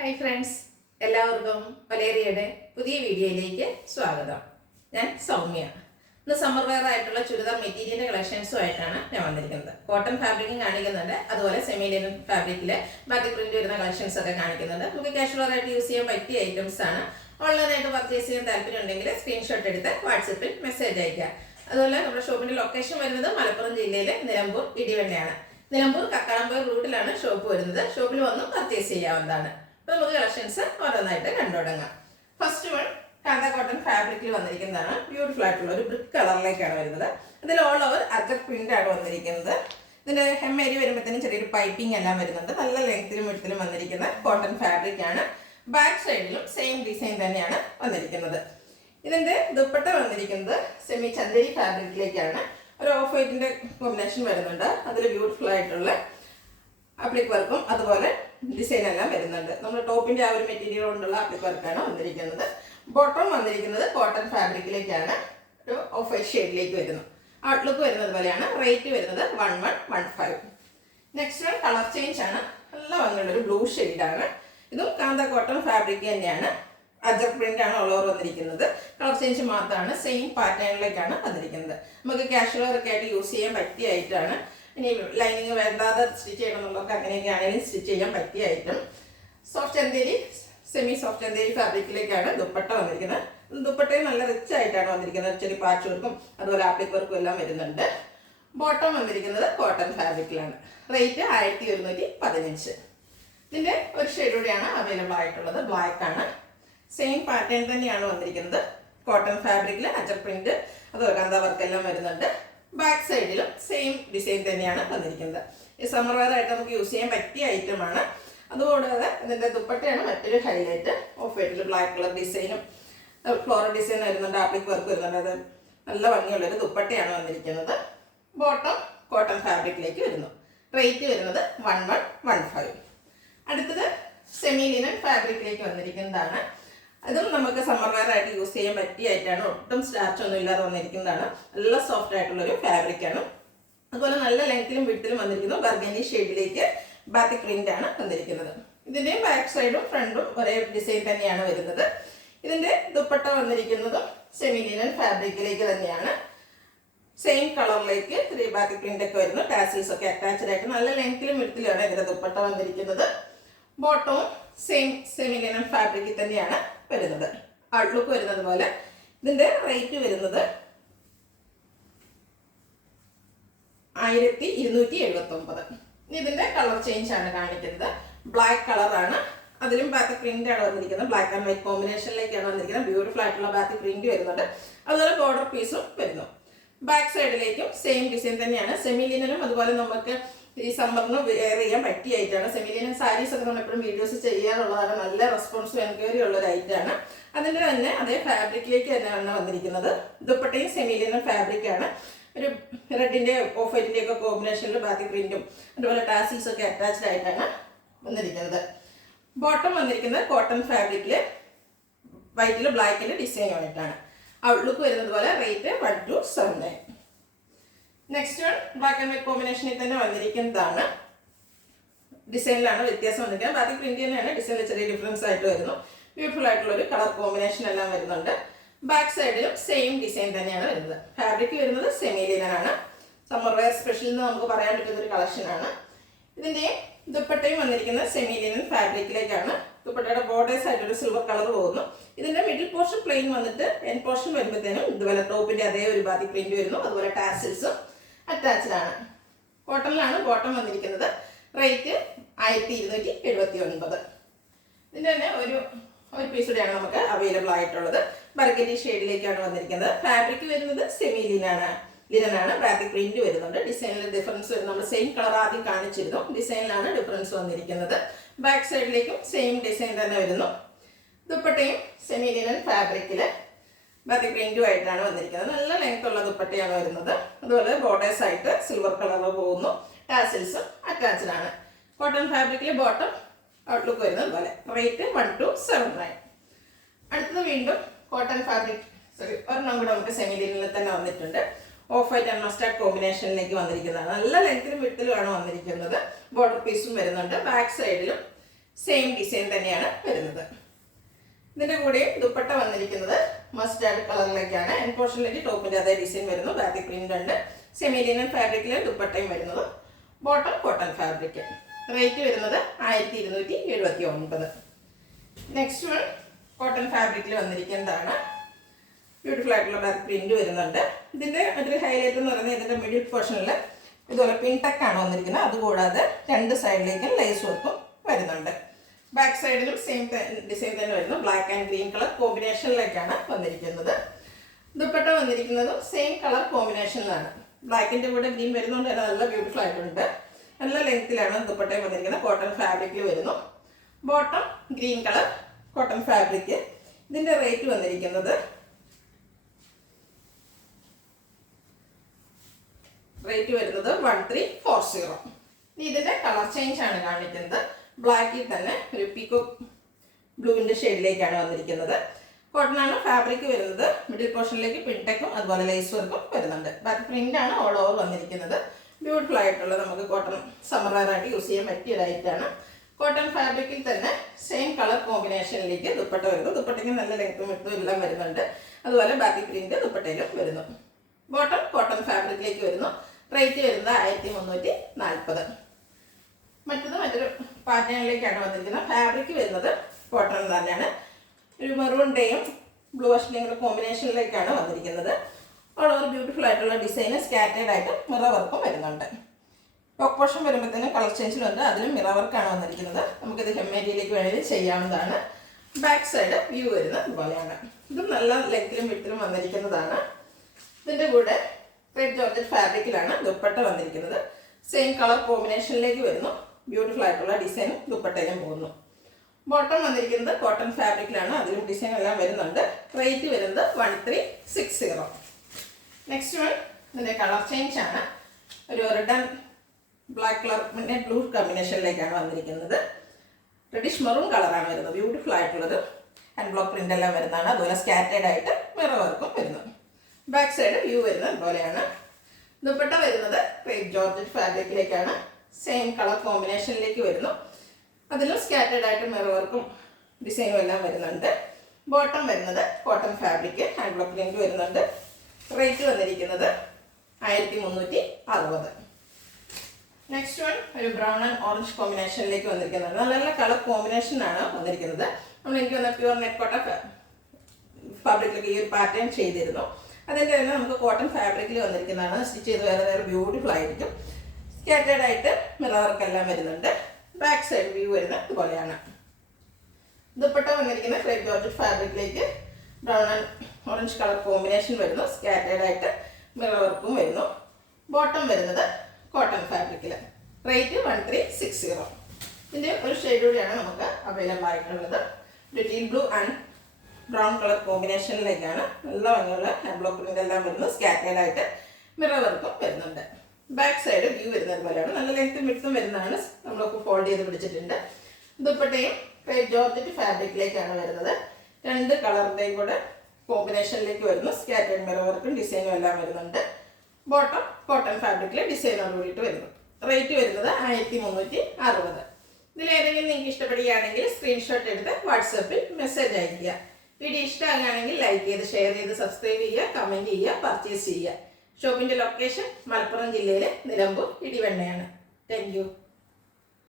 Hi friends, എല്ലാവർക്കും വലേറിയയുടെ പുതിയ വീഡിയോയിലേക്ക് സ്വാഗതം. ഞാൻ സൗമ്യ. ഇന്ന് സമ്മർ വെയർ ആയിട്ടുള്ള ചുരിദാർ മെറ്റീരിയലിന്റെ കളക്ഷൻസുമായിട്ടാണ് ഞാൻ വന്നിരിക്കുന്നത്. കോട്ടൺ ഫാബ്രിക്കും കാണിക്കുന്നുണ്ട്, അതുപോലെ സെമി ലിനൻ ഫാബ്രിക്കിലെ ബാക്കി പ്രിന്റ് വരുന്ന കളക്ഷൻസ് ഒക്കെ കാണിക്കുന്നുണ്ട്. നമുക്ക് കാഷ്വൽ ആയിട്ട് യൂസ് ചെയ്യാൻ പറ്റിയ ഐറ്റംസ് ആണ്. ഓൺലൈനായിട്ട് പർച്ചേസ് ചെയ്യാൻ താല്പര്യം ഉണ്ടെങ്കിൽ സ്ക്രീൻഷോട്ട് എടുത്ത് വാട്സപ്പിൽ മെസ്സേജ് അയക്കുക. അതുപോലെ നമ്മുടെ ഷോപ്പിന്റെ ലൊക്കേഷൻ വരുന്നത് മലപ്പുറം ജില്ലയിലെ നിലമ്പൂർ ഇടിവണ്ണയാണ്. നിലമ്പൂർ കക്കാടംപൊയിൽ റൂട്ടിലാണ് ഷോപ്പ് വരുന്നത്. ഷോപ്പിൽ വന്ന് പർച്ചേസ് ചെയ്യാവുന്നതാണ്. അപ്പോൾ നമുക്ക് കളക്ഷൻസ് ഓരോന്നായിട്ട് കണ്ടു തുടങ്ങാം. ഫസ്റ്റ് വൺ കാന്ത കോട്ടൺ ഫാബ്രിക്കിൽ വന്നിരിക്കുന്നതാണ്. ബ്യൂട്ടിഫുൾ ആയിട്ടുള്ള ഒരു ബ്രിക്ക് കളറിലേക്കാണ് വരുന്നത്. ഇതിൽ ഓൾ ഓവർ അജക് പ്രിന്റ് ആണ് വന്നിരിക്കുന്നത്. ഇതിന്റെ ഹെമ്മേരി വരുമ്പോഴത്തേനും ചെറിയൊരു പൈപ്പിംഗ് എല്ലാം വരുന്നുണ്ട്. നല്ല ലെങ്ത്തിലും വിഡ്ത്തിലും വന്നിരിക്കുന്ന കോട്ടൺ ഫാബ്രിക് ആണ്. ബാക്ക് സൈഡിലും സെയിം ഡിസൈൻ തന്നെയാണ് വന്നിരിക്കുന്നത്. ഇതിന്റെ ദുപ്പട്ട വന്നിരിക്കുന്നത് സെമി ചന്ദേരി ഫാബ്രിക്കിലേക്കാണ്. ഒരു ഓഫ് വൈറ്റിന്റെ കോമ്പിനേഷൻ വരുന്നുണ്ട്. അതിൽ ബ്യൂട്ടിഫുൾ ആയിട്ടുള്ള ആപ്ലിക് വർക്കും അതുപോലെ ഡിസൈൻ എല്ലാം വരുന്നുണ്ട്. നമ്മുടെ ടോപ്പിന്റെ ആ ഒരു മെറ്റീരിയൽ കൊണ്ടുള്ള ആപ്ലിക് വർക്കാണ് വന്നിരിക്കുന്നത്. ബോട്ടം വന്നിരിക്കുന്നത് കോട്ടൺ ഫാബ്രിക്കിലേക്കാണ്. ഒരു ഓഫ് വൈറ്റ് ഷെയ്ഡിലേക്ക് വരുന്നു. ഔട്ട്ലുക്ക് വരുന്നത് പോലെയാണ്. റേറ്റ് വരുന്നത് 1115. നെക്സ്റ്റ് വൺ കളർ ചേഞ്ച് ആണ്. നല്ല ഭംഗിയുള്ള ഒരു ബ്ലൂ ഷെയ്ഡാണ്. ഇതും കാന്ത കോട്ടൺ ഫാബ്രിക് തന്നെയാണ്. അജക് പ്രിന്റ് ആണ് ഓൾ ഓവർ വന്നിരിക്കുന്നത്. കളർ ചേഞ്ച് മാത്രമാണ്. സെയിം പാറ്റേണിലേക്കാണ് വന്നിരിക്കുന്നത്. നമുക്ക് കാഷ്വൽ ഒക്കെ ആയിട്ട് യൂസ് ചെയ്യാൻ പറ്റിയ ഐറ്റാണ്. ഇനി ലൈനിങ് വേണ്ടാതെ സ്റ്റിച്ച് ചെയ്യണം എന്നുള്ളതൊക്കെ അങ്ങനെയൊക്കെ ആണെങ്കിലും സ്റ്റിച്ച് ചെയ്യാൻ പറ്റിയ item. Soft Chanderi semi soft Chanderi ഫാബ്രിക്കിലേക്കാണ് ദുപ്പട്ട വന്നിരിക്കുന്നത്. ദുപ്പട്ടയും നല്ല റിച്ച് ആയിട്ടാണ് വന്നിരിക്കുന്നത്. ചെറിയ പാച്ച് വർക്കും അതുപോലെ ആപ്ലിക് വർക്കും എല്ലാം വരുന്നുണ്ട്. ബോട്ടം വന്നിരിക്കുന്നത് കോട്ടൺ ഫാബ്രിക്കിലാണ്. റേറ്റ് 1115. ഇതിന്റെ ഒരു ഷെയ്ഡ് കൂടിയാണ് അവൈലബിൾ ആയിട്ടുള്ളത്. ബ്ലാക്ക് ആണ്. സെയിം പാറ്റേൺ തന്നെയാണ് വന്നിരിക്കുന്നത്. കോട്ടൺ ഫാബ്രിക്കിൽ അജക് പ്രിന്റ് അതുപോലെ കാന്ത വർക്ക് എല്ലാം വരുന്നുണ്ട്. ബാക്ക് സൈഡിലും സെയിം ഡിസൈൻ തന്നെയാണ് വന്നിരിക്കുന്നത്. ഈ സമ്മർ വെയർ ആയിട്ട് നമുക്ക് യൂസ് ചെയ്യാൻ പറ്റിയ ഐറ്റമാണ്. അതുകൂടാതെ ഇതിന്റെ ദുപ്പട്ടയാണ് മറ്റൊരു ഹൈലൈറ്റ്. ഓഫ് വൈറ്റിൽ ബ്ലാക്ക് കളർ ഡിസൈനും ഫ്ലോറൽ ഡിസൈൻ വരുന്നുണ്ട്. ആപ്ലിക് വർക്ക് വരുന്നുണ്ട്. അത് നല്ല ഭംഗിയുള്ളൊരു ദുപ്പട്ടയാണ് വന്നിരിക്കുന്നത്. ബോട്ടം കോട്ടൺ ഫാബ്രിക്കിലേക്ക് വരുന്നു. റേറ്റ് വരുന്നത് 1115. അടുത്തത് സെമി ലിനൻ ഫാബ്രിക്കിലേക്ക് വന്നിരിക്കുന്നതാണ്. അതും നമുക്ക് സമ്മർ വെയർ ആയിട്ട് യൂസ് ചെയ്യാൻ പറ്റിയ ആയിട്ടാണ്. ഒട്ടും സ്റ്റാർച്ച് ഒന്നും ഇല്ലാതെ വന്നിരിക്കുന്നതാണ്. നല്ല സോഫ്റ്റ് ആയിട്ടുള്ളൊരു ഫാബ്രിക്കാണ്. അതുപോലെ നല്ല ലെങ്ത്തിലും വിഡ്ത്തിലും വന്നിരിക്കുന്നു. ബർഗൻഡി ഷെയ്ഡിലേക്ക് ബാത്തിക് പ്രിന്റ് ആണ് വന്നിരിക്കുന്നത്. ഇതിന്റെ ബാക്ക് സൈഡും ഫ്രണ്ടും ഒരേ ഡിസൈൻ തന്നെയാണ് വരുന്നത്. ഇതിന്റെ ദുപ്പട്ട വന്നിരിക്കുന്നതും സെമി ലിനൻ ഫാബ്രിക്കിലേക്ക് തന്നെയാണ്. സെയിം കളറിലേക്ക് ബാത്തിക് പ്രിന്റ് ഒക്കെ വരുന്നു. ടാസിൽസ് ഒക്കെ അറ്റാച്ച്ഡ് ആയിട്ട് നല്ല ലെങ്ത്തിലും വിഡ്ത്തിലുമാണ് ഇതിന്റെ ദുപ്പട്ട വന്നിരിക്കുന്നത്. ബോട്ടവും സെയിം സെമി ലിനൻ ഫാബ്രിക്കിൽ തന്നെയാണ് വരുന്നത്. ഔട്ട്ലുക്ക് വരുന്നത് പോലെ. ഇതിന്റെ റേറ്റ് വരുന്നത് 1279. ഇതിന്റെ കളർ ചേഞ്ച് ആണ് കാണിക്കുന്നത്. ബ്ലാക്ക് കളറാണ്. അതിലും ബാത്തിക് പ്രിന്റ് ആണ് വന്നിരിക്കുന്നത്. ബ്ലാക്ക് ആൻഡ് വൈറ്റ് കോമ്പിനേഷനിലേക്കാണ് വന്നിരിക്കുന്നത്. ബ്യൂട്ടിഫുൾ ആയിട്ടുള്ള ബാത്തിക് പ്രിന്റ് വരുന്നുണ്ട്. അതുപോലെ ബോർഡർ പീസും വരുന്നു. ബാക്ക് സൈഡിലേക്കും സെയിം ഡിസൈൻ തന്നെയാണ്. സെമി ലിനനും അതുപോലെ നമുക്ക് ഈ സമ്മറിന് വെയർ ചെയ്യാൻ പറ്റിയ ഐറ്റാണ്. സെമി ലിനൻ സാരീസ് ഒക്കെ നമ്മൾ എപ്പോഴും വീഡിയോസ് ചെയ്യാറുള്ളതാണ്. നല്ല റെസ്പോൺസും എൻക്വയറി ഉള്ള ഒരു ഐറ്റാണ്. അതിൻ്റെ തന്നെ അതേ ഫാബ്രിക്കിലേക്ക് തന്നെയാണ് വന്നിരിക്കുന്നത്. ദുപ്പട്ടയും സെമി ലിനൻ ഫാബ്രിക്കാണ്. ഒരു റെഡിന്റെ ഓഫ് വൈറ്റിന്റെ ഒക്കെ കോമ്പിനേഷനിൽ ബാത്തിക് പ്രിന്റും അതുപോലെ ടാസിൽസ് ഒക്കെ അറ്റാച്ച്ഡ് ആയിട്ടാണ് വന്നിരിക്കുന്നത്. ബോട്ടം വന്നിരിക്കുന്നത് കോട്ടൺ ഫാബ്രിക്കില് വൈറ്റിൽ ബ്ലാക്കിന്റെ ഡിസൈനുമായിട്ടാണ്. ഔട്ട്ലുക്ക് വരുന്നത് പോലെ. Rate 1279. Next one black and white കോമ്പിനേഷനിൽ തന്നെ വന്നിരിക്കുന്നതാണ്. ഡിസൈനിലാണ് വ്യത്യാസം വന്നിരിക്കുന്നത്. ബാക്കി പ്രിന്റ് തന്നെയാണ്. ഡിസൈനിൽ ചെറിയ ഡിഫറൻസ് ആയിട്ട് വരുന്നു. ബ്യൂട്ടിഫുൾ ആയിട്ടുള്ള ഒരു കളർ കോമ്പിനേഷൻ എല്ലാം വരുന്നുണ്ട്. ബാക്ക് സൈഡിലും സെയിം ഡിസൈൻ തന്നെയാണ് വരുന്നത്. ഫാബ്രിക് വരുന്നത് സെമി ലിനൻ ആണ്. സമ്മർ വെയർ സ്പെഷ്യൽ എന്ന് നമുക്ക് പറയാൻ പറ്റുന്ന ഒരു കളക്ഷനാണ്. ഇതിന്റെ ദുപ്പട്ടയും വന്നിരിക്കുന്നത് സെമി ലിനൻ ഫാബ്രിക്കിലേക്കാണ്. ദുപ്പട്ടയുടെ ബോർഡേഴ്സ് ആയിട്ടൊരു സിൽവർ കളർ പോകുന്നു. ഇതിന്റെ മിഡിൽ പോർഷൻ പ്ലെയിൻ വന്നിട്ട് എൻ പോർഷൻ വരുമ്പോഴത്തേനും ഇതുപോലെ ടോപ്പിന്റെ അതേ ഒരു ബാത്തിക് പ്രിന്റ് വരുന്നു. അതുപോലെ ടാസിൽസും അറ്റാച്ച്ഡ് ആണ്. കോട്ടണിലാണ് ബോട്ടം വന്നിരിക്കുന്നത്. റേറ്റ് 1279. ഇതിന്റെ തന്നെ ഒരു പീസ് കൂടെയാണ് നമുക്ക് അവൈലബിൾ ആയിട്ടുള്ളത്. ബർഗൻഡി ഷെയ്ഡിലേക്കാണ് വന്നിരിക്കുന്നത്. ഫാബ്രിക് വരുന്നത് സെമി ലിനനാണ്. ബാത്തിക് പ്രിന്റ് വരുന്നുണ്ട്. ഡിസൈനിൽ ഡിഫറൻസ് വരും. നമ്മൾ സെയിം കളർ ആദ്യം കാണിച്ചിരുന്നു. ഡിസൈനിലാണ് ഡിഫറൻസ് വന്നിരിക്കുന്നത്. ബാക്ക് സൈഡിലേക്കും സെയിം ഡിസൈൻ തന്നെ വരുന്നു. ദുപ്പട്ടയും സെമി ലിനൻ ഫാബ്രിക്കില് ബാത്തിക് പ്രിന്റും ആയിട്ടാണ് വന്നിരിക്കുന്നത്. നല്ല ലെങ്ത് ഉള്ള ദുപ്പട്ടയാണ് വരുന്നത്. അതുപോലെ ബോർഡേഴ്സ് ആയിട്ട് സിൽവർ കളർ പോകുന്നു. ടാസിൽസും അറ്റാച്ച്ഡ് ആണ്. കോട്ടൺ ഫാബ്രിക്കിലെ ബോട്ടം ഔട്ട്ലുക്ക് വരുന്നത് പോലെ. റേറ്റ് 1279. അടുത്തത് വീണ്ടും കോട്ടൺ ഫാബ്രിക് ഒരെണ്ണം കൂടെ നമുക്ക് സെമി ലിനനിൽ തന്നെ വന്നിട്ടുണ്ട്. ഓഫ് വൈറ്റ് ആൻഡ് മസ്റ്റാർഡ് കോമ്പിനേഷനിലേക്ക് വന്നിരിക്കുന്നതാണ്. നല്ല ലെങ്ത്തിലും വിഡ്ത്തിലുമാണ് വന്നിരിക്കുന്നത്. ബോർഡർ പീസും വരുന്നുണ്ട്. ബാക്ക് സൈഡിലും സെയിം ഡിസൈൻ തന്നെയാണ് വരുന്നത്. ഇതിൻ്റെ കൂടെ ദുപ്പട്ട വന്നിരിക്കുന്നത് മസ്റ്റാർഡ് കളറിലേക്കാണ്. എൻ പോർഷനിലേക്ക് ടോപ്പിൻ്റെ അതേ ഡിസൈൻ വരുന്നു. ബാക്കി പ്രിൻ്റ് ഉണ്ട്. സെമി ലിനൻ ഫാബ്രിക്കിൽ ദുപ്പട്ടയും വരുന്നത്. Bottom cotton fabric. റേറ്റ് വരുന്നത് 1279. നെക്സ്റ്റ് വൺ കോട്ടൺ ഫാബ്രിക്കിൽ വന്നിരിക്കുന്നതാണ്. ബ്യൂട്ടിഫുൾ ആയിട്ടുള്ള ബാക്ക് പ്രിന്റ് വരുന്നുണ്ട്. ഇതിൻ്റെ ഒരു ഹൈലൈറ്റ് എന്ന് പറയുന്നത് ഇതിൻ്റെ മിഡിൽ പോർഷനിൽ ഇതുപോലെ പിൻടക്കാണ് വന്നിരിക്കുന്നത്. അതുകൂടാതെ രണ്ട് സൈഡിലേക്കും ലേസ് വർക്കും വരുന്നുണ്ട്. ബാക്ക് സൈഡിലും സെയിം ഡിസൈൻ തന്നെ വരുന്നു. ബ്ലാക്ക് ആൻഡ് ഗ്രീൻ കളർ കോമ്പിനേഷനിലേക്കാണ് വന്നിരിക്കുന്നത്. ദുപ്പട്ട വന്നിരിക്കുന്നതും സെയിം കളർ കോമ്പിനേഷനിലാണ്. ബ്ലാക്കിൻ്റെ കൂടെ ഗ്രീൻ വരുന്നതുകൊണ്ട് തന്നെ നല്ല ബ്യൂട്ടിഫുൾ ആയിട്ടുണ്ട്. നല്ല ലെങ്ത്തിലാണ് ദുപ്പട്ടയും വന്നിരിക്കുന്നത്. കോട്ടൺ ഫാബ്രിക്കിൽ വരുന്നു. Bottom green colour cotton fabric. ഇതിൻ്റെ റേറ്റ് വന്നിരിക്കുന്നത് റേറ്റ് വരുന്നത് 1340. ഇതിൻ്റെ കളർ ചേഞ്ച് ആണ് കാണിക്കുന്നത്. ബ്ലാക്കിൽ തന്നെ ഒരു പീക്കോ ബ്ലൂവിൻ്റെ ഷെയ്ഡിലേക്കാണ് വന്നിരിക്കുന്നത്. കോട്ടൺ ആണ് ഫാബ്രിക് വരുന്നത്. മിഡിൽ പോർഷനിലേക്ക് പിൻടെക്കും അതുപോലെ ലേസ് വർക്കും വരുന്നുണ്ട്. ബാക്ക് പ്രിന്റ് ആണ് ഓൾ ഓവർ വന്നിരിക്കുന്നത്. ബ്യൂട്ടിഫുൾ ആയിട്ടുള്ള നമുക്ക് കോട്ടൺ സമ്മർ വെയർ ആയിട്ട് യൂസ് ചെയ്യാൻ പറ്റിയ ലൈറ്റാണ്. കോട്ടൺ ഫാബ്രിക്കിൽ തന്നെ സെയിം കളർ കോമ്പിനേഷനിലേക്ക് ദുപ്പട്ട വരുന്നു. ദുപ്പട്ടയ്ക്ക് നല്ല ലെങ്ത്തും വിട്ടും എല്ലാം വരുന്നുണ്ട്. അതുപോലെ ബാക്കി പ്രിന്റ് ദുപ്പട്ടയിലും വരുന്നു. ബോട്ടം കോട്ടൺ ഫാബ്രിക്കിലേക്ക് വരുന്നു. റേറ്റ് വരുന്നത് 1340. മറ്റൊരു പാറ്റേണിലേക്കാണ് വന്നിരിക്കുന്നത്. ഫാബ്രിക് വരുന്നത് കോട്ടൺ തന്നെയാണ്. ഒരു മെറൂണിൻ്റെയും ബ്ലൂ വാഷിൻ്റെയും കൂടെ കോമ്പിനേഷനിലേക്കാണ് വന്നിരിക്കുന്നത്. ഓൾ ഓവർ ബ്യൂട്ടിഫുൾ ആയിട്ടുള്ള ഡിസൈന് സ്കാറ്റേഡ് ആയിട്ട് മിറർ വർക്കും വരുന്നുണ്ട്. ടോപ്പ് പോർഷൻ വരുമ്പോഴത്തേനും കളർ ചേഞ്ചിലുണ്ട്. അതിലും മിറർ വർക്കാണ് വന്നിരിക്കുന്നത്. നമുക്കിത് ഹെമ്മേരിയിലേക്ക് വേണമെങ്കിൽ ചെയ്യാവുന്നതാണ്. ബാക്ക് സൈഡ് വ്യൂ വരുന്നത് ഇതുപോലെയാണ്. ഇതും നല്ല ലെങ്ത്തിലും വിട്ടിലും വന്നിരിക്കുന്നതാണ്. ഇതിൻ്റെ കൂടെ റെഡ് ജോർജറ്റ് ഫാബ്രിക്കിലാണ് ദുപ്പട്ട വന്നിരിക്കുന്നത്. സെയിം കളർ കോമ്പിനേഷനിലേക്ക് വരുന്നു. ബ്യൂട്ടിഫുൾ ആയിട്ടുള്ള ഡിസൈനും ദുപ്പട്ടയിലും പോകുന്നു. ബോട്ടം വന്നിരിക്കുന്നത് കോട്ടൺ ഫാബ്രിക്കിലാണ്. അതിലും ഡിസൈൻ എല്ലാം വരുന്നുണ്ട്. റേറ്റ് വരുന്നത് 1360. നെക്സ്റ്റ് വൺ ഇതിൻ്റെ കളർ ചേഞ്ച് ആണ്. ഒരു റെഡ് ആൻഡ് ബ്ലാക്ക് കളർ പിന്നെ ബ്ലൂ കോമ്പിനേഷനിലേക്കാണ് വന്നിരിക്കുന്നത്. റെഡിഷ് മെറൂൺ കളറാണ് വരുന്നത്. ബ്യൂട്ടിഫുൾ ആയിട്ടുള്ളത് ഹാൻഡ് ബ്ലോക്ക് പ്രിന്റ് എല്ലാം വരുന്നതാണ്. അതുപോലെ സ്കാറ്റേഡ് ആയിട്ട് മിറർ വർക്കും വരുന്നു. ബാക്ക് സൈഡ് വ്യൂ വരുന്നത് ഇതുപോലെയാണ്. ദുപ്പട്ട വരുന്നത് റെഡ് ജോർജറ്റ് ഫാബ്രിക്കിലേക്കാണ്. സെയിം കളർ കോമ്പിനേഷനിലേക്ക് വരുന്നു. അതിലും സ്കാറ്റേഡ് ആയിട്ട് മിറർ വർക്കും ഡിസൈനും എല്ലാം വരുന്നുണ്ട്. ബോട്ടം വരുന്നത് cotton fabric hand block print വരുന്നുണ്ട്. റേറ്റ് വന്നിരിക്കുന്നത് 1360. നെക്സ്റ്റ് വൺ ഒരു ബ്രൗൺ ആൻഡ് ഓറഞ്ച് കോമ്പിനേഷനിലേക്ക് വന്നിരിക്കുന്നത്. നല്ല നല്ല കളർ കോമ്പിനേഷനാണ് വന്നിരിക്കുന്നത്. എനിക്ക് വന്ന പ്യുവർ നെറ്റ് കോട്ട ഫാബ്രിക്കിലേക്ക് ഈ ഒരു പാറ്റേൺ ചെയ്തിരുന്നു. അതിൻ്റെ തന്നെ നമുക്ക് കോട്ടൺ ഫാബ്രിക്കിൽ വന്നിരിക്കുന്നതാണ്. സ്റ്റിച്ച് ചെയ്ത് വേറെ ബ്യൂട്ടിഫുൾ ആയിരിക്കും. സ്കാറ്റേഡ് ആയിട്ട് മിറർ വർക്ക് എല്ലാം വരുന്നുണ്ട്. ബാക്ക് സൈഡ് വ്യൂ വരുന്നത് ഇതുപോലെയാണ്. ദുപ്പട്ട വന്നിരിക്കുന്ന റെഡ് ജോർജറ്റ് ഫാബ്രിക്കിലേക്ക് brown and orange colour combination വരുന്നു. സ്കാറ്റേഡ് ആയിട്ട് മിറർ വർക്കും വരുന്നു. ബോട്ടം വരുന്നത് കോട്ടൺ ഫാബ്രിക്കിൽ. റേറ്റ് 1360. ഇതിൻ്റെ ഒരു ഷെയ്ഡ് കൂടിയാണ് നമുക്ക് അവൈലബിൾ ആയിട്ടുള്ളത്. Little blue and brown colour കോമ്പിനേഷനിലേക്കാണ്. നല്ല ഭംഗിയുള്ള ഹാൻഡ് ബ്ലോക്ക് പ്രിന്റ് എല്ലാം വരുന്നു. സ്കാറ്റേഡ് ആയിട്ട് മിറർ വർക്കും വരുന്നുണ്ട്. ബാക്ക് സൈഡ് വ്യൂ വരുന്നത് പോലെയാണ്. നല്ല ലെങ്ത്തും വിഡ്ത്തും വരുന്നതാണ്. നമ്മളൊക്കെ ഫോൾഡ് ചെയ്ത് പിടിച്ചിട്ടുണ്ട്. ദുപ്പട്ടയും റെഡ് ജോർജറ്റ് ഫാബ്രിക്കിലേക്കാണ് വരുന്നത്. രണ്ട് കളറിൻ്റെയും കൂടെ കോമ്പിനേഷനിലേക്ക് വരുന്നു. സ്കാറ്റേഡ് മിറർ വർക്കും ഡിസൈനും എല്ലാം വരുന്നുണ്ട്. ബോട്ടം കോട്ടൺ ഫാബ്രിക്കിൽ ഡിസൈനോട് കൂടിയിട്ട് വരുന്നു. റേറ്റ് വരുന്നത് 1360. ഇതിലേതെങ്കിലും നിങ്ങൾക്ക് ഇഷ്ടപ്പെടുകയാണെങ്കിൽ സ്ക്രീൻഷോട്ട് എടുത്ത് വാട്സാപ്പിൽ മെസ്സേജ് അയയ്ക്കുക. വീഡിയോ ഇഷ്ടമാകുകയാണെങ്കിൽ ലൈക്ക് ചെയ്ത് ഷെയർ ചെയ്ത് സബ്സ്ക്രൈബ് ചെയ്യുക, കമൻറ്റ് ചെയ്യുക, പർച്ചേസ് ചെയ്യുക. ഷോപ്പിൻ്റെ ലൊക്കേഷൻ മലപ്പുറം ജില്ലയിലെ നിലമ്പൂർ ഇടിവണ്ണയാണ്. Thank you.